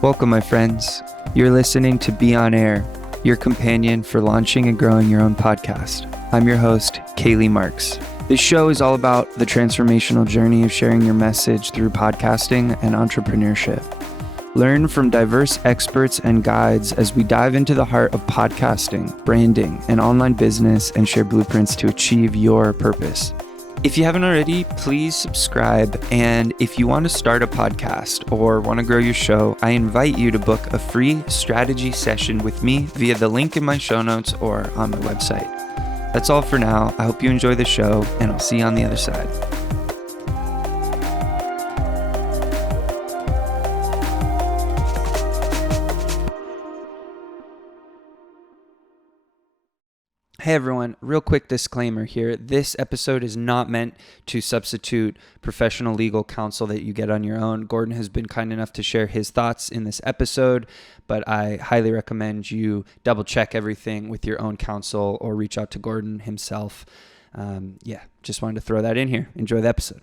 Welcome, my friends. You're listening to Be On Air, your companion for launching and growing your own podcast. I'm your host, K.Lee Marks. This show is all about the transformational journey of sharing your message through podcasting and entrepreneurship. Learn from diverse experts and guides as we dive into the heart of podcasting, branding, and online business and share blueprints to achieve your purpose. If you haven't already, please subscribe. And if you want to start a podcast or want to grow your show, I invite you to book a free strategy session with me via the link in my show notes or on my website. That's all for now. I hope you enjoy the show, and I'll see you on the other side. Hey everyone, real quick disclaimer here. This episode is not meant to substitute professional legal counsel that you get on your own. Gordon has been kind enough to share his thoughts in this episode, but I highly recommend you double check everything with your own counsel or reach out to Gordon himself. Just wanted to throw that in here. Enjoy the episode.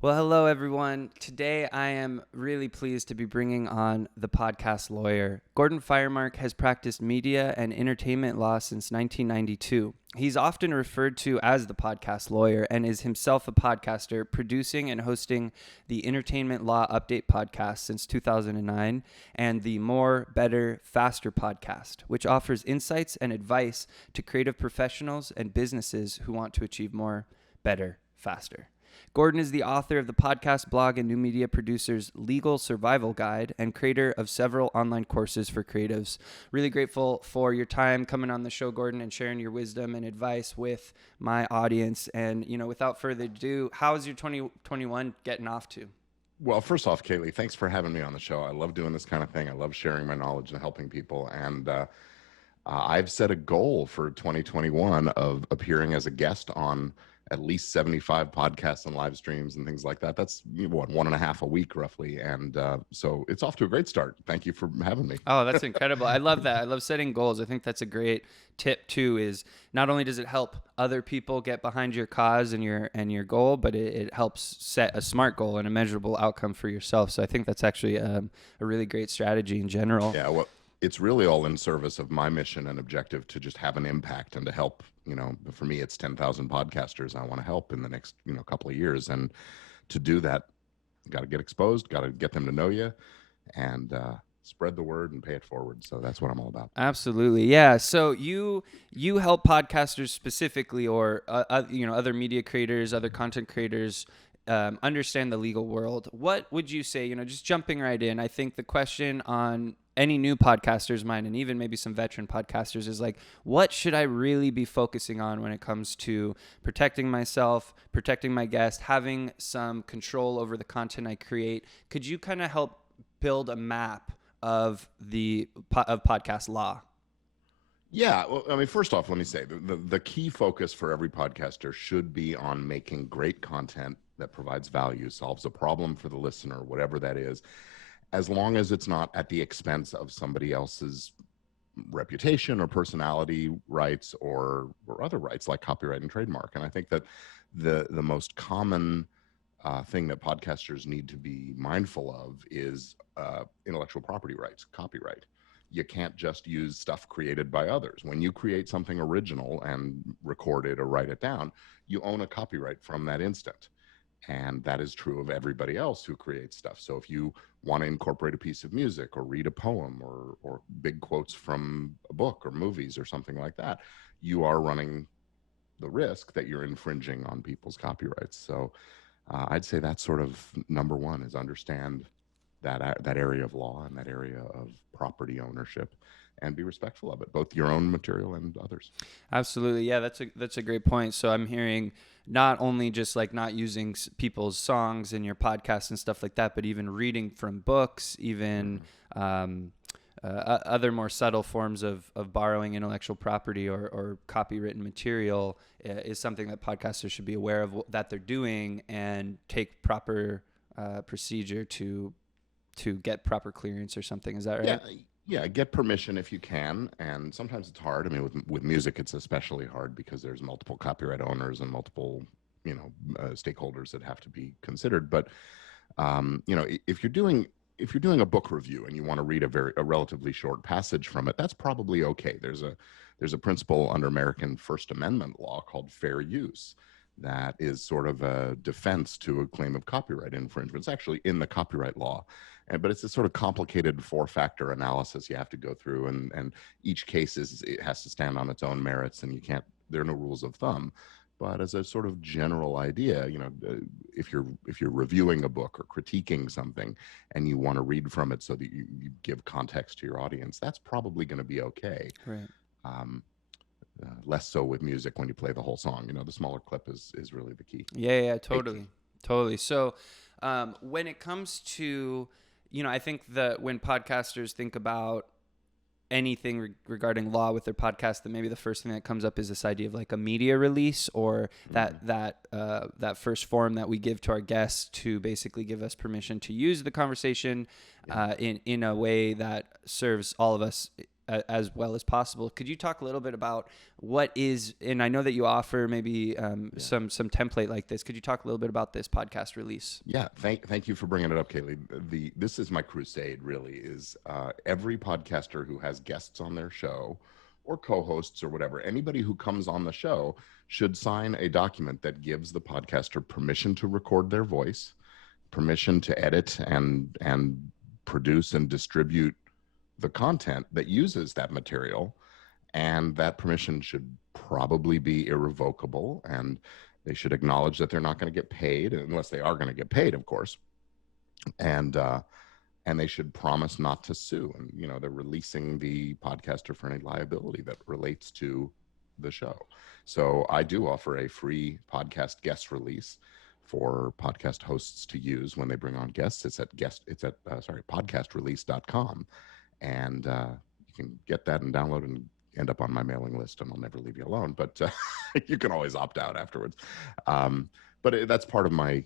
Well, hello, everyone. Today, I am really pleased to be bringing on the podcast lawyer. Gordon Firemark has practiced media and entertainment law since 1992. He's often referred to as the podcast lawyer and is himself a podcaster, producing and hosting the Entertainment Law Update podcast since 2009 and the More, Better, Faster podcast, which offers insights and advice to creative professionals and businesses who want to achieve more, better, faster. Gordon is the author of the podcast blog and new media producer's Legal Survival Guide and creator of several online courses for creatives. Really grateful for your time coming on the show, Gordon, and sharing your wisdom and advice with my audience. And, without further ado, how's your 2021 getting off to? Well, first off, K.Lee, thanks for having me on the show. I love doing this kind of thing. I love sharing my knowledge and helping people. And I've set a goal for 2021 of appearing as a guest on at least 75 podcasts and live streams and things like that. That's one and a half a week roughly. And so it's off to a great start. Thank you for having me. Oh, that's incredible. I love that. I love setting goals. I think that's a great tip too, is not only does it help other people get behind your cause and your goal, but it helps set a smart goal and a measurable outcome for yourself. So I think that's actually a really great strategy in general. Yeah, well, it's really all in service of my mission and objective to just have an impact and to help. For me, it's 10,000 podcasters I want to help in the next, couple of years. And to do that, got to get exposed, got to get them to know you, and spread the word and pay it forward. So that's what I'm all about. Absolutely. Yeah. So you help podcasters specifically, or, other media creators, other content creators, understand the legal world. What would you say, just jumping right in, I think the question on any new podcaster's mind, and even maybe some veteran podcasters, is like, what should I really be focusing on when it comes to protecting myself, protecting my guest, having some control over the content I create? Could you kind of help build a map of podcast law? Yeah. Well, first off, let me say the key focus for every podcaster should be on making great content that provides value, solves a problem for the listener, whatever that is, as long as it's not at the expense of somebody else's reputation or personality rights or other rights like copyright and trademark. And I think that the most common thing that podcasters need to be mindful of is intellectual property rights, copyright. You can't just use stuff created by others. When you create something original and record it or write it down, you own a copyright from that instant. And that is true of everybody else who creates stuff. So if you want to incorporate a piece of music or read a poem or big quotes from a book or movies or something like that, you are running the risk that you're infringing on people's copyrights. So I'd say that's sort of number one, is understand that area of law and that area of property ownership, and be respectful of it, both your own material and others. Absolutely. Yeah, that's a great point. So I'm hearing not only just like not using people's songs in your podcast and stuff like that, but even reading from books, even other more subtle forms of borrowing intellectual property or copywritten material is something that podcasters should be aware of that they're doing, and take proper procedure to get proper clearance or something. Is that right? Yeah, get permission if you can. And sometimes it's hard. With music, it's especially hard because there's multiple copyright owners and multiple, stakeholders that have to be considered. But, if you're doing if you're doing a book review and you want to read a relatively short passage from it, that's probably okay. There's a principle under American First Amendment law called fair use that is sort of a defense to a claim of copyright infringement. It's actually in the copyright law, but it's a sort of complicated four-factor analysis you have to go through, and each case it has to stand on its own merits, and there are no rules of thumb. But as a sort of general idea, if you're reviewing a book or critiquing something and you want to read from it so that you give context to your audience, that's probably going to be okay. Right. Less so with music when you play the whole song. The smaller clip is really the key. Yeah, totally. So when it comes to, I think that when podcasters think about anything regarding law with their podcast, that maybe the first thing that comes up is this idea of like a media release, or that first form that we give to our guests to basically give us permission to use the conversation in a way that serves all of us as well as possible. Could you talk a little bit about what is, and I know that you offer maybe some template like this. Could you talk a little bit about this podcast release? Yeah, thank you for bringing it up, K.Lee. This is my crusade, really, is every podcaster who has guests on their show or co-hosts or whatever, anybody who comes on the show should sign a document that gives the podcaster permission to record their voice, permission to edit and produce and distribute the content that uses that material, and that permission should probably be irrevocable, and they should acknowledge that they're not going to get paid unless they are going to get paid, of course, and they should promise not to sue, and they're releasing the podcaster for any liability that relates to the show. So I do offer a free podcast guest release for podcast hosts to use when they bring on guests. It's at podcastrelease.com. And you can get that and download and end up on my mailing list, and I'll never leave you alone. But you can always opt out afterwards. But that's part of my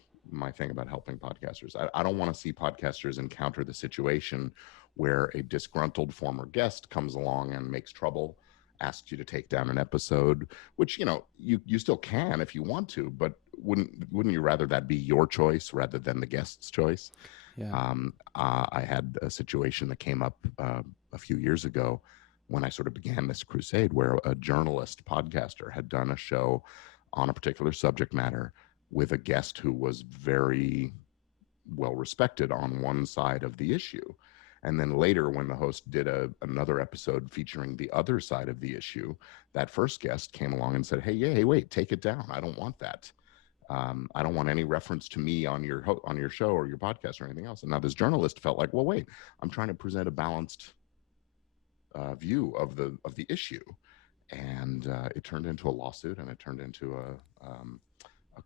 thing about helping podcasters. I don't want to see podcasters encounter the situation where a disgruntled former guest comes along and makes trouble, asks you to take down an episode, which you still can if you want to, but wouldn't you rather that be your choice rather than the guest's choice? Yeah. I had a situation that came up a few years ago when I sort of began this crusade, where a journalist podcaster had done a show on a particular subject matter with a guest who was very well respected on one side of the issue. And then later, when the host did another episode featuring the other side of the issue, that first guest came along and said, hey, wait, take it down. I don't want that. I don't want any reference to me on your show or your podcast or anything else. And now this journalist felt like, well, wait, I'm trying to present a balanced view of the issue, and it turned into a lawsuit, and it turned into a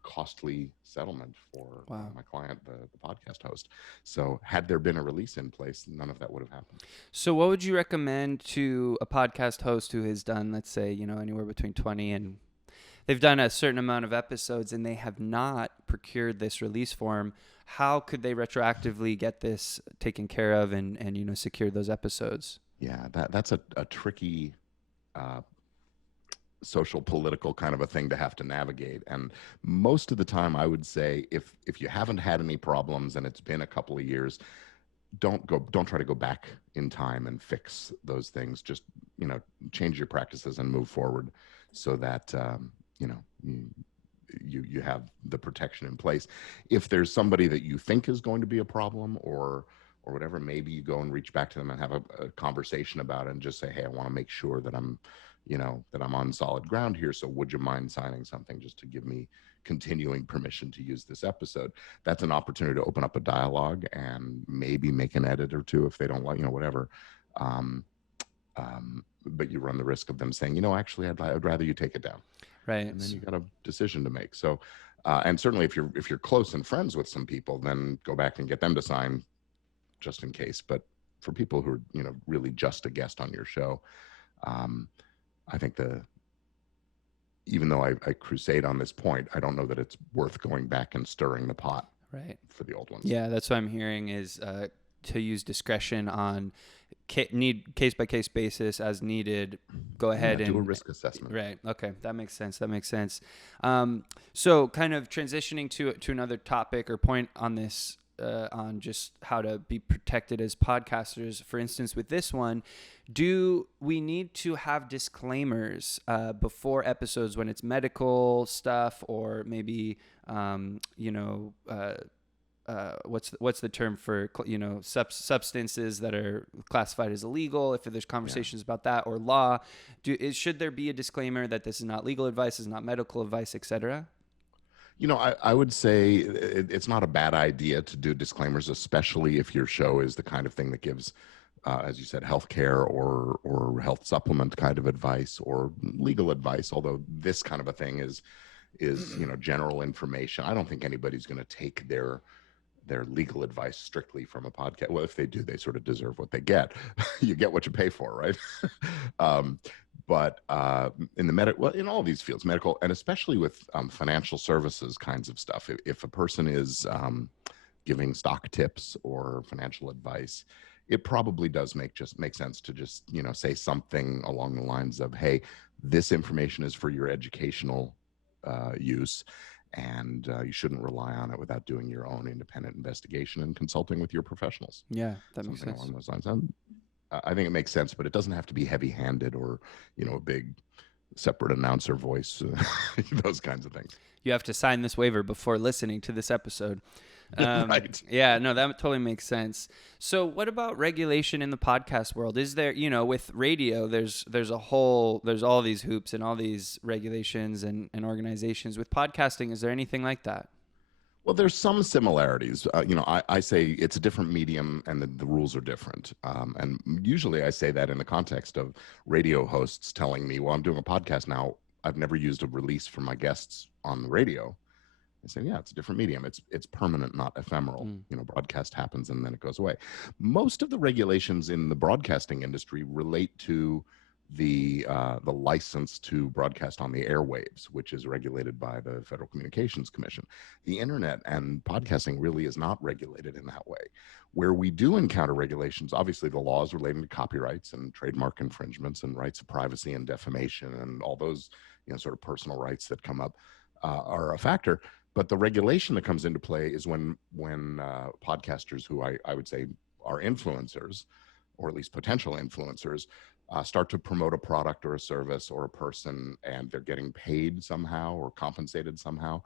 costly settlement for my client, the podcast host. So had there been a release in place, none of that would have happened. So what would you recommend to a podcast host who has done, let's say, anywhere between 20 and they've done a certain amount of episodes and they have not procured this release form? How could they retroactively get this taken care of and secure those episodes? Yeah, that's a tricky social political kind of a thing to have to navigate. And most of the time, I would say if you haven't had any problems and it's been a couple of years, don't try to go back in time and fix those things. Just change your practices and move forward so that you have the protection in place. If there's somebody that you think is going to be a problem or whatever, maybe you go and reach back to them and have a conversation about it and just say, hey, I want to make sure that I'm on solid ground here. So would you mind signing something just to give me continuing permission to use this episode? That's an opportunity to open up a dialogue and maybe make an edit or two if they don't like, whatever. But you run the risk of them saying, actually, I'd rather you take it down. Right. And then you got a decision to make. So, and certainly if you're close and friends with some people, then go back and get them to sign just in case. But for people who are, really just a guest on your show, I think even though I crusade on this point, I don't know that it's worth going back and stirring the pot for the old ones. Yeah, that's what I'm hearing is to use discretion on case-by-case basis as needed. Go ahead and do a risk assessment. Right. Okay. That makes sense. So kind of transitioning to another topic or point on this on just how to be protected as podcasters. For instance, with this one, do we need to have disclaimers before episodes when it's medical stuff, or maybe what's the term for substances that are classified as illegal, if there's conversations about that, or law? Should there be a disclaimer that this is not legal advice, is not medical advice, etc.? I would say it's not a bad idea to do disclaimers, especially if your show is the kind of thing that gives, as you said, healthcare or health supplement kind of advice or legal advice. Although this kind of a thing is general information. I don't think anybody's going to take their legal advice strictly from a podcast. Well, if they do, they sort of deserve what they get. You get what you pay for, right? But in in all these fields, medical, and especially with financial services kinds of stuff, if a person is giving stock tips or financial advice, it probably does make sense to just say something along the lines of, hey, this information is for your educational use, and you shouldn't rely on it without doing your own independent investigation and consulting with your professionals. Yeah, that makes sense. Along those lines. I think it makes sense, but it doesn't have to be heavy-handed or, a big separate announcer voice, those kinds of things. You have to sign this waiver before listening to this episode. Right. Yeah, no, that totally makes sense. So what about regulation in the podcast world? Is there, with radio, there's all these hoops and all these regulations and organizations. With podcasting, is there anything like that? Well, there's some similarities. I say it's a different medium and the rules are different. And usually I say that in the context of radio hosts telling me, well, I'm doing a podcast now. I've never used a release from my guests on the radio. I say, yeah, it's a different medium. It's permanent, not ephemeral. Broadcast happens and then it goes away. Most of the regulations in the broadcasting industry relate to the license to broadcast on the airwaves, which is regulated by the Federal Communications Commission. The internet and podcasting really is not regulated in that way. Where we do encounter regulations, obviously the laws relating to copyrights and trademark infringements and rights of privacy and defamation and all those sort of personal rights that come up are a factor. But the regulation that comes into play is when podcasters who I would say are influencers, or at least potential influencers, start to promote a product or a service or a person, and they're getting paid somehow or compensated somehow.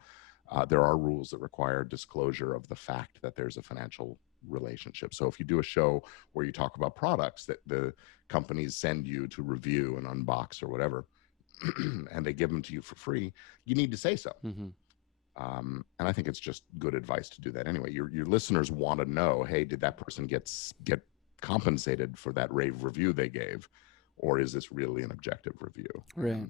There are rules that require disclosure of the fact that there's a financial relationship. So if you do a show where you talk about products that the companies send you to review and unbox or whatever, and they give them to you for free, you need to say so. Mm-hmm. And I think it's just good advice to do that anyway. Your listeners want to know, hey, did that person get compensated for that rave review they gave? Or is this really an objective review? Right.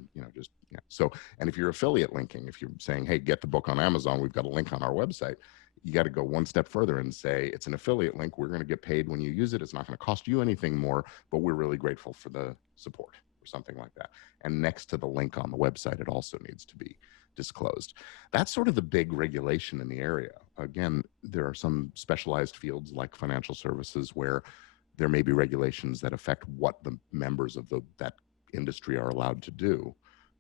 So, and if you're affiliate linking, if you're saying, hey, get the book on Amazon, we've got a link on our website, you got to go one step further and say, it's an affiliate link. We're going to get paid when you use it. It's not going to cost you anything more, but we're really grateful for the support or something like that. And next to the link on the website, it also needs to be disclosed. That's sort of the big regulation in the area. Again, there are some specialized fields like financial services where there may be regulations that affect what the members of that industry are allowed to do.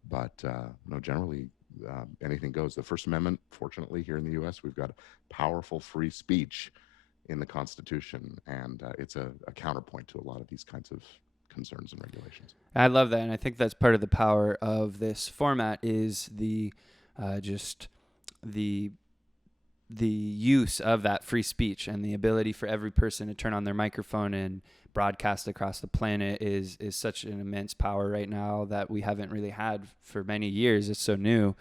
But generally, anything goes. The First Amendment, fortunately, here in the U.S., we've got powerful free speech in the Constitution, and it's a counterpoint to a lot of these kinds of concerns and regulations. I love that, and I think that's part of the power of this format is the use of that free speech, and the ability for every person to turn on their microphone and broadcast across the planet is such an immense power right now that we haven't really had for many years. It's so new.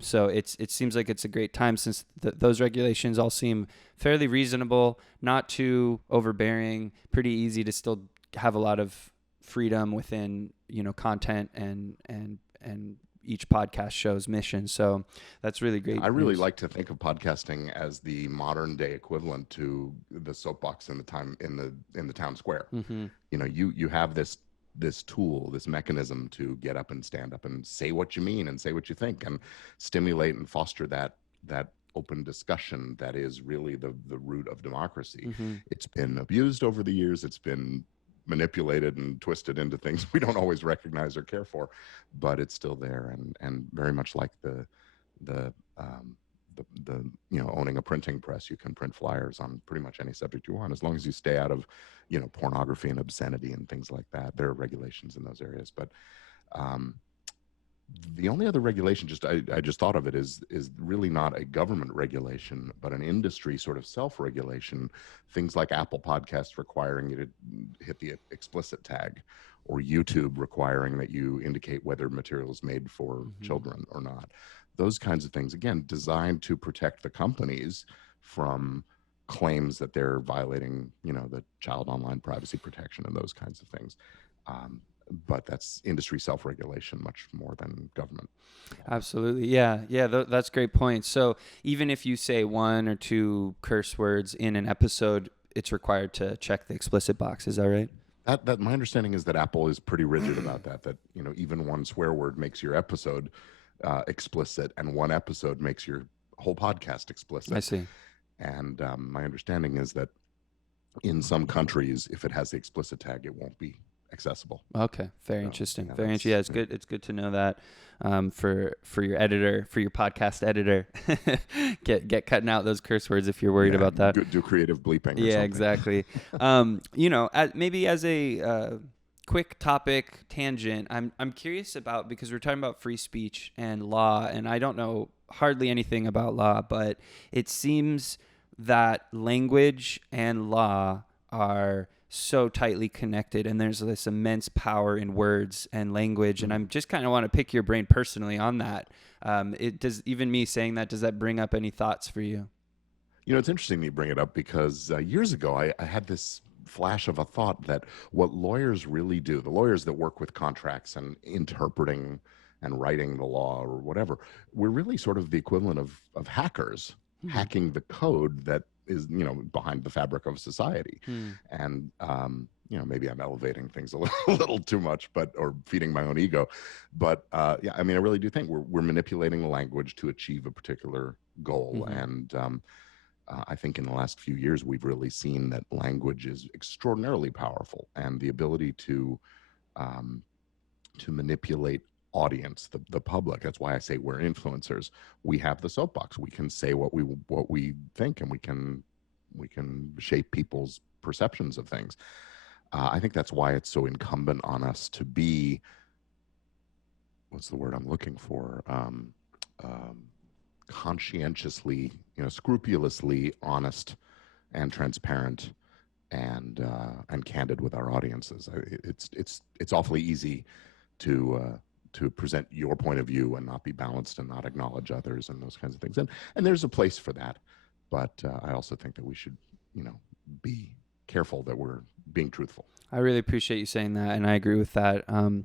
So it seems like it's a great time since those regulations all seem fairly reasonable, not too overbearing, pretty easy to still have a lot of freedom within, content and each podcast show's mission. So that's really great. I really like to think of podcasting as the modern day equivalent to the soapbox in the town square. Mm-hmm. You have this tool, this mechanism to get up and stand up and say what you mean and say what you think and stimulate and foster that open discussion that is really the root of democracy. Mm-hmm. It's been abused over the years. It's been manipulated and twisted into things we don't always recognize or care for, but it's still there, and very much like the owning a printing press, you can print flyers on pretty much any subject you want, as long as you stay out of, pornography and obscenity and things like that. There are regulations in those areas, but um, the only other regulation, I just thought of it, is really not a government regulation, but an industry sort of self-regulation. Things like Apple Podcasts requiring you to hit the explicit tag, or YouTube requiring that you indicate whether material is made for children or not. Those kinds of things, again, designed to protect the companies from claims that they're violating, the child online privacy protection and those kinds of things. But that's industry self-regulation much more than government. Absolutely. Yeah. That's a great point. So even if you say one or two curse words in an episode, it's required to check the explicit box. Is that right? That my understanding is that Apple is pretty rigid about that. That even one swear word makes your episode explicit, and one episode makes your whole podcast explicit. I see. And my understanding is that in some countries, if it has the explicit tag, it won't be accessible. Okay, very interesting. Very interesting. Yeah, it's good. It's good to know that for your editor, for your podcast editor, get cutting out those curse words if you're worried about that. Do creative bleeping. Yeah, exactly. Maybe as a quick topic tangent, I'm curious about, because we're talking about free speech and law, and I don't know hardly anything about law, but it seems that language and law are so tightly connected, and there's this immense power in words and language. And I'm just kind of want to pick your brain personally on that. Even me saying that, does that bring up any thoughts for you? It's interesting you bring it up, because years ago I had this flash of a thought that what lawyers really do, the lawyers that work with contracts and interpreting and writing the law or whatever, we're really sort of the equivalent of hackers, hacking the code that is behind the fabric of society. And maybe I'm elevating things a little too much, or feeding my own ego, but I really do think we're manipulating the language to achieve a particular goal. And I think in the last few years we've really seen that language is extraordinarily powerful, and the ability to manipulate audience, the public. That's why I say we're influencers. We have the soapbox. We can say what we think, and we can shape people's perceptions of things. I think that's why it's so incumbent on us to be, what's the word I'm looking for? Conscientiously, scrupulously honest and transparent and candid with our audiences. It's awfully easy to present your point of view and not be balanced and not acknowledge others and those kinds of things. And there's a place for that. But I also think that we should, be careful that we're being truthful. I really appreciate you saying that, and I agree with that. On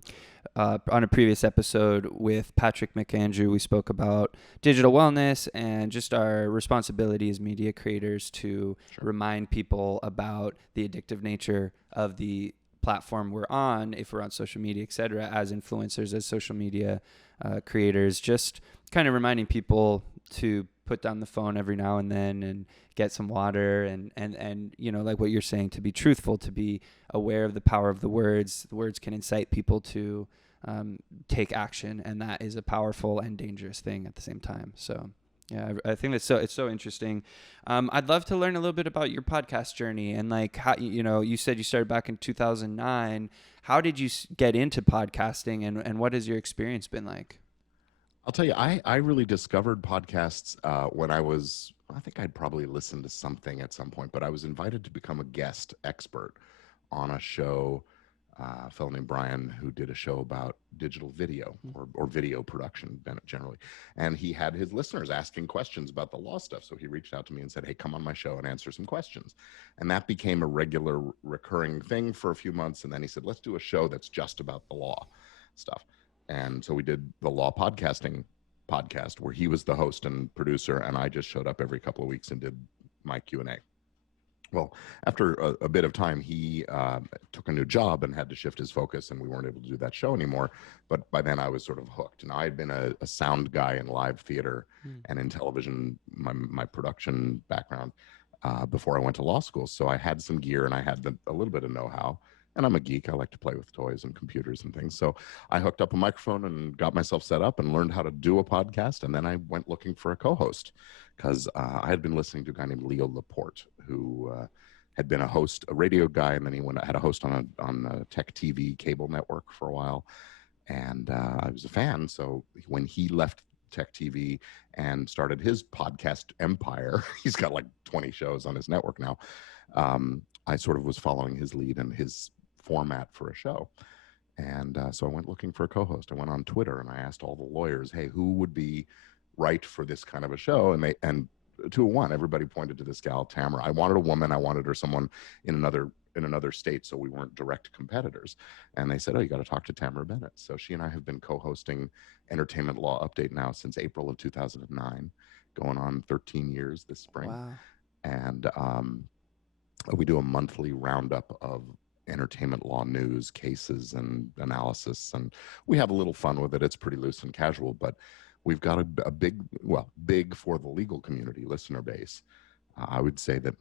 a previous episode with Patrick McAndrew, we spoke about digital wellness and just our responsibility as media creators to remind people about the addictive nature of the platform we're on, if we're on social media, et cetera, as influencers, as social media creators, just kind of reminding people to put down the phone every now and then and get some water and like what you're saying, to be truthful, to be aware of the power of the words. The words can incite people to take action, and that is a powerful and dangerous thing at the same time. So yeah, I think it's so interesting. I'd love to learn a little bit about your podcast journey, and like how, you said you started back in 2009. How did you get into podcasting, and what has your experience been like? I'll tell you, I really discovered podcasts when I think I'd probably listened to something at some point, but I was invited to become a guest expert on a show, a fellow named Brian, who did a show about digital video or video production generally. And he had his listeners asking questions about the law stuff. So he reached out to me and said, hey, come on my show and answer some questions. And that became a regular recurring thing for a few months. And then he said, let's do a show that's just about the law stuff. And so we did the Law Podcasting podcast, where he was the host and producer, and I just showed up every couple of weeks and did my Q&A. Well, after a bit of time, he took a new job and had to shift his focus, and we weren't able to do that show anymore. But by then I was sort of hooked. Now, I had been a sound guy in live theater and in television, my production background, before I went to law school. So I had some gear, and I had a little bit of know-how. And I'm a geek. I like to play with toys and computers and things. So I hooked up a microphone and got myself set up and learned how to do a podcast. And then I went looking for a co-host because I had been listening to a guy named Leo Laporte, who had been a host, a radio guy, and then he had a host on a Tech TV cable network for a while. And I was a fan. So when he left Tech TV and started his podcast empire, he's got like 20 shows on his network now. I sort of was following his lead and his format for a show. And so I went looking for a co-host. I went on Twitter and I asked all the lawyers, hey, who would be right for this kind of a show? And 2-1, everybody pointed to this gal, Tamara. I wanted a woman. I wanted her someone in another state, so we weren't direct competitors. And they said, oh, you got to talk to Tamara Bennett. So she and I have been co-hosting Entertainment Law Update now since April of 2009, going on 13 years this spring. Wow. And we do a monthly roundup of entertainment law news, cases, and analysis. And we have a little fun with it. It's pretty loose and casual, but we've got a big for the legal community listener base. I would say that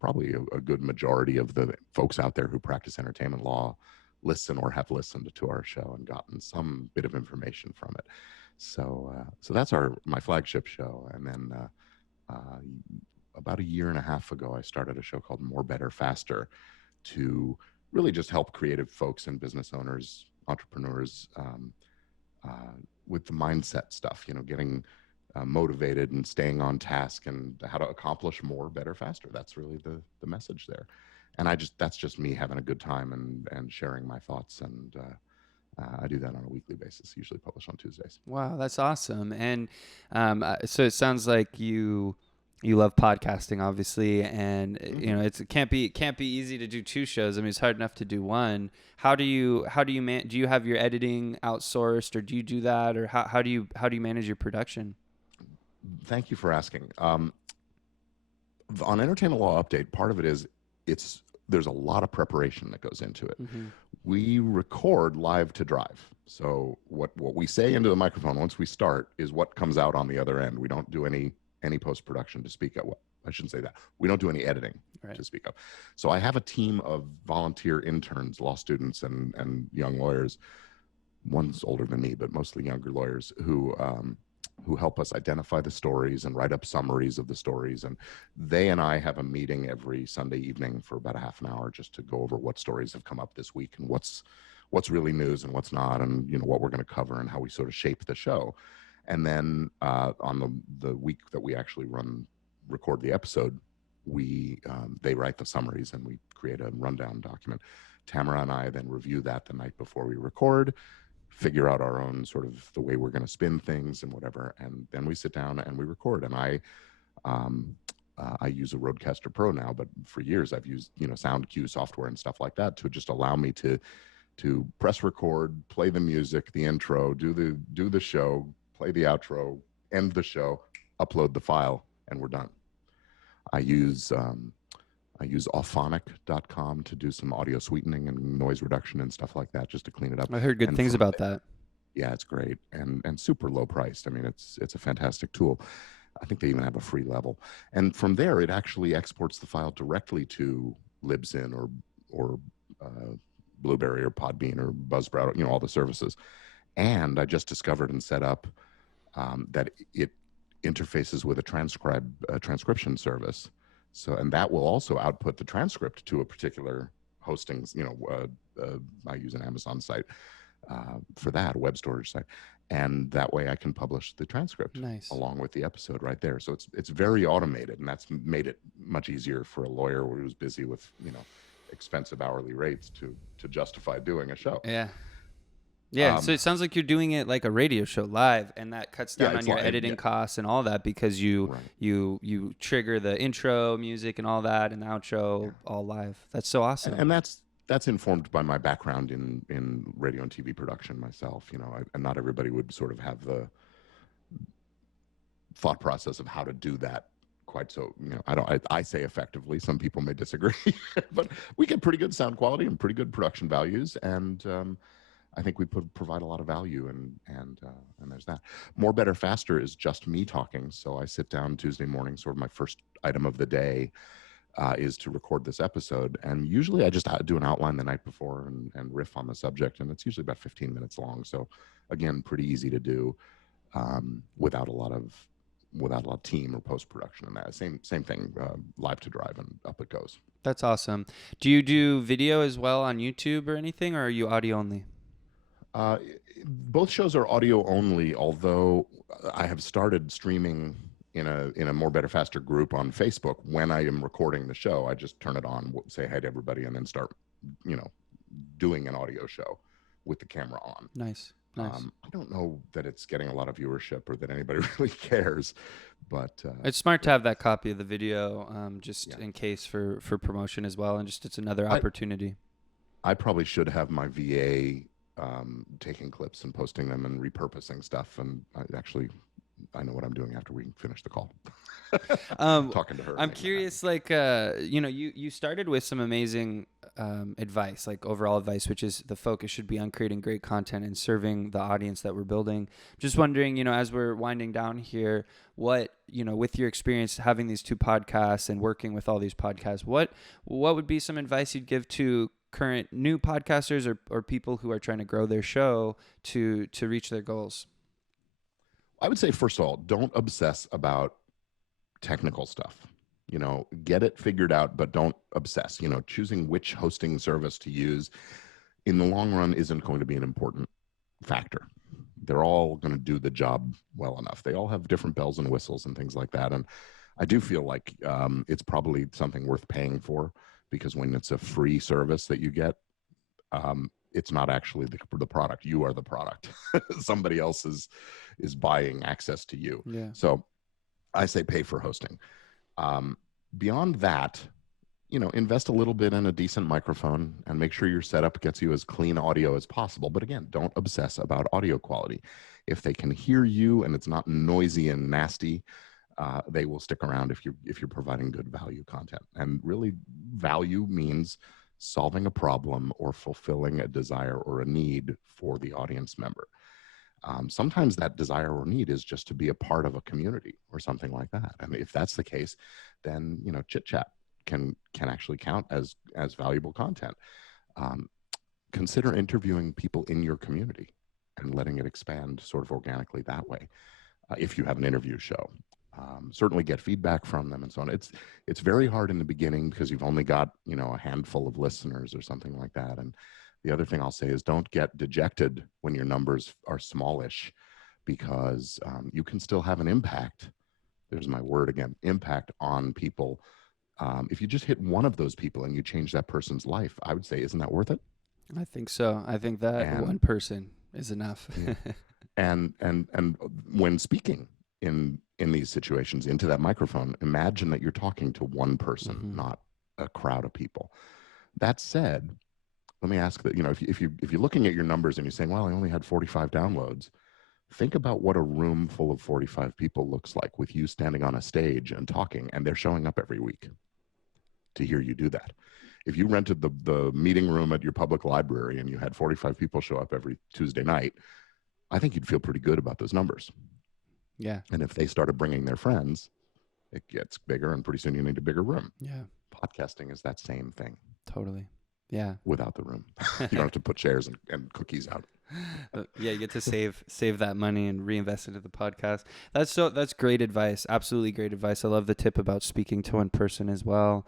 probably a good majority of the folks out there who practice entertainment law listen or have listened to our show and gotten some bit of information from it. So that's my flagship show. And then about a year and a half ago, I started a show called More, Better, Faster to really just help creative folks and business owners, entrepreneurs with the mindset stuff, getting motivated and staying on task and how to accomplish more, better, faster. That's really the message there. And that's just me having a good time and sharing my thoughts. And I do that on a weekly basis, usually published on Tuesdays. Wow, that's awesome. And so it sounds like you love podcasting, obviously, and it can't be easy to do 2 shows. I mean, it's hard enough to do one. How do you do you have your editing outsourced, or do you do that, or how do you manage your production? Thank you for asking. On Entertainment Law Update, part of it is there's a lot of preparation that goes into it. Mm-hmm. We record live to drive. So what we say into the microphone once we start is what comes out on the other end. We don't do any post-production to speak of. Well, I shouldn't say that. We don't do any editing to speak of. So I have a team of volunteer interns, law students and young lawyers. One's older than me, but mostly younger lawyers who help us identify the stories and write up summaries of the stories. And they and I have a meeting every Sunday evening for about a half an hour just to go over what stories have come up this week and what's really news and what's not, and what we're going to cover and how we sort of shape the show. And then on the week that we actually record the episode, they write the summaries and we create a rundown document. Tamara and I then review that the night before we record, figure out our own sort of the way we're going to spin things and whatever, and then we sit down and we record. And I use a Rodecaster Pro now, but for years I've used sound cue software and stuff like that to just allow me to press record, play the music, the intro, do the show, play the outro, end the show, upload the file, and we're done. I use auphonic.com to do some audio sweetening and noise reduction and stuff like that, just to clean it up. I heard good things about that. Yeah, it's great and super low priced. I mean, it's a fantastic tool. I think they even have a free level. And from there, it actually exports the file directly to Libsyn or Blueberry or Podbean or Buzzsprout, all the services. And I just discovered and set up that it interfaces with a transcription service. So, and that will also output the transcript to a particular hosting. I use an Amazon site for that, a web storage site, and that way I can publish the transcript along with the episode right there. So it's very automated, and that's made it much easier for a lawyer who's busy with expensive hourly rates to justify doing a show. Yeah, so it sounds like you're doing it like a radio show live, and that cuts down on your editing costs and all that, because you trigger the intro music and all that, and the outro all live. That's so awesome. And that's informed by my background in radio and TV production myself. And not everybody would sort of have the thought process of how to do that quite so. I say effectively. Some people may disagree, but we get pretty good sound quality and pretty good production values, and I think we provide a lot of value, and there's that. More, Better, Faster is just me talking. So I sit down Tuesday morning, sort of my first item of the day, is to record this episode. And usually I just do an outline the night before and riff on the subject. And it's usually about 15 minutes long. So again, pretty easy to do without a lot of team or post-production and that. Same thing, live to drive and up it goes. That's awesome. Do you do video as well on YouTube or anything, or are you audio only? Both shows are audio only, although I have started streaming in a more better faster group on Facebook. When I am recording the show, I just turn it on, say hi to everybody, and then start doing an audio show with the camera on. Nice. I don't know that it's getting a lot of viewership or that anybody really cares, but it's smart to have that copy of the video in case for promotion as well, and just it's another opportunity. I probably should have my VA taking clips and posting them and repurposing stuff, and I know what I'm doing after we finish the call. Talking to her. I'm curious, you started with some amazing advice, like overall advice, which is the focus should be on creating great content and serving the audience that we're building. Just wondering, as we're winding down here, what, with your experience having these 2 podcasts and working with all these podcasts, what would be some advice you'd give to current new podcasters or people who are trying to grow their show to reach their goals? I would say, first of all, don't obsess about technical stuff. Get it figured out, but don't obsess. Choosing which hosting service to use in the long run isn't going to be an important factor. They're all going to do the job well enough. They all have different bells and whistles and things like that. And I do feel like it's probably something worth paying for, because when it's a free service that you get, it's not actually the product. You are the product. Somebody else is buying access to you. Yeah. So I say pay for hosting. Beyond that, invest a little bit in a decent microphone and make sure your setup gets you as clean audio as possible. But again, don't obsess about audio quality. If they can hear you and it's not noisy and nasty, they will stick around if you're providing good value content. And really, value means solving a problem or fulfilling a desire or a need for the audience member. Sometimes that desire or need is just to be a part of a community or something like that. And if that's the case, then chit chat can actually count as valuable content. Consider interviewing people in your community and letting it expand sort of organically that way. If you have an interview show, certainly get feedback from them and so on. It's very hard in the beginning because you've only got a handful of listeners or something like that. And the other thing I'll say is don't get dejected when your numbers are smallish, because you can still have an impact. There's my word again, impact on people. If you just hit one of those people and you change that person's life, I would say, isn't that worth it? I think so. I think that one person is enough. Yeah. And when speaking in these situations into that microphone, imagine that you're talking to one person, not a crowd of people. That said, let me ask that, if you're looking at your numbers and you're saying, well, I only had 45 downloads, think about what a room full of 45 people looks like with you standing on a stage and talking, and they're showing up every week to hear you do that. If you rented the meeting room at your public library and you had 45 people show up every Tuesday night, I think you'd feel pretty good about those numbers. Yeah. And if they started bringing their friends, it gets bigger, and pretty soon you need a bigger room. Yeah. Podcasting is that same thing. Totally. Yeah. Without the room. You don't have to put chairs and cookies out. Yeah, you get to save that money and reinvest into the podcast. That's great advice. Absolutely great advice. I love the tip about speaking to one person as well.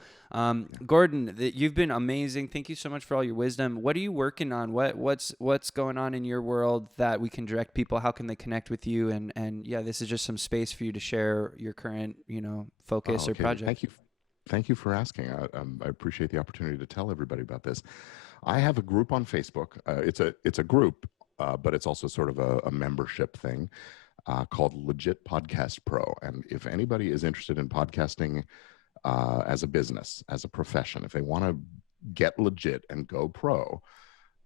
Gordon, you've been amazing. Thank you so much for all your wisdom. What are you working on? What's going on in your world that we can direct people? How can they connect with you? And yeah, this is just some space for you to share your current, focus or project. Thank you for asking. I appreciate the opportunity to tell everybody about this. I have a group on Facebook. It's a group, but it's also sort of a membership thing called Legit Podcast Pro. And if anybody is interested in podcasting as a business, as a profession, if they want to get legit and go pro,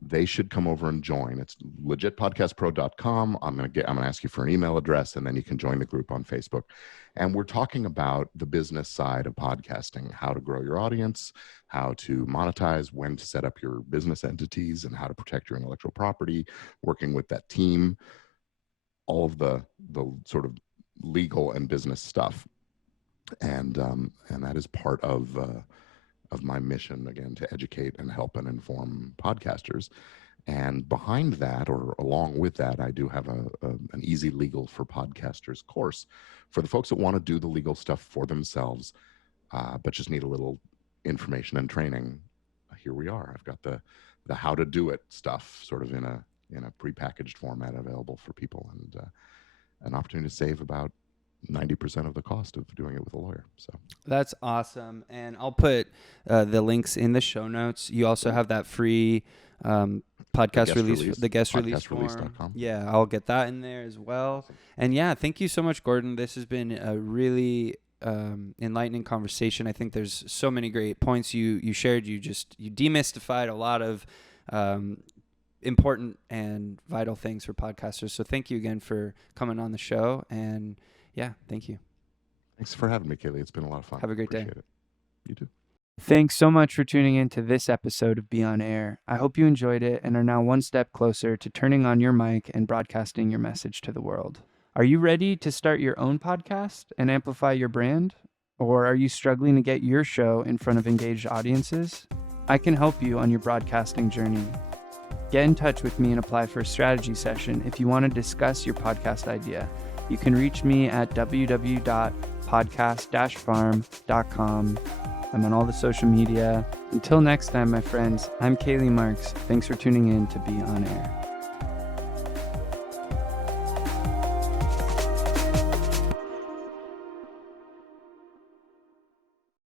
they should come over and join. It's legitpodcastpro.com. I'm going to ask you for an email address, and then you can join the group on Facebook. And we're talking about the business side of podcasting, how to grow your audience, how to monetize, when to set up your business entities, and how to protect your intellectual property, working with that team, all of the sort of legal and business stuff. and that is part of my mission, again, to educate and help and inform podcasters. And behind that, or along with that, I do have an Easy Legal for Podcasters course for the folks that want to do the legal stuff for themselves, but just need a little information and training. Here we are. I've got the how to do it stuff sort of in a prepackaged format available for people, and an opportunity to save about 90% of the cost of doing it with a lawyer. So that's awesome. And I'll put the links in the show notes. You also have that free podcast release, the guest release form. Yeah, I'll get that in there as well. Awesome. And yeah, thank you so much, Gordon. This has been a really enlightening conversation. I think there's so many great points you shared. You demystified a lot of important and vital things for podcasters. So thank you again for coming on the show. And yeah, thank you. Thanks for having me, K.Lee. It's been a lot of fun. Have a great day. It. You too. Thanks so much for tuning in to this episode of Be On Air. I hope you enjoyed it and are now one step closer to turning on your mic and broadcasting your message to the world. Are you ready to start your own podcast and amplify your brand? Or are you struggling to get your show in front of engaged audiences? I can help you on your broadcasting journey. Get in touch with me and apply for a strategy session if you want to discuss your podcast idea. You can reach me at www.podcast-farm.com. I'm on all the social media. Until next time, my friends, I'm K.Lee Marks. Thanks for tuning in to Be On Air.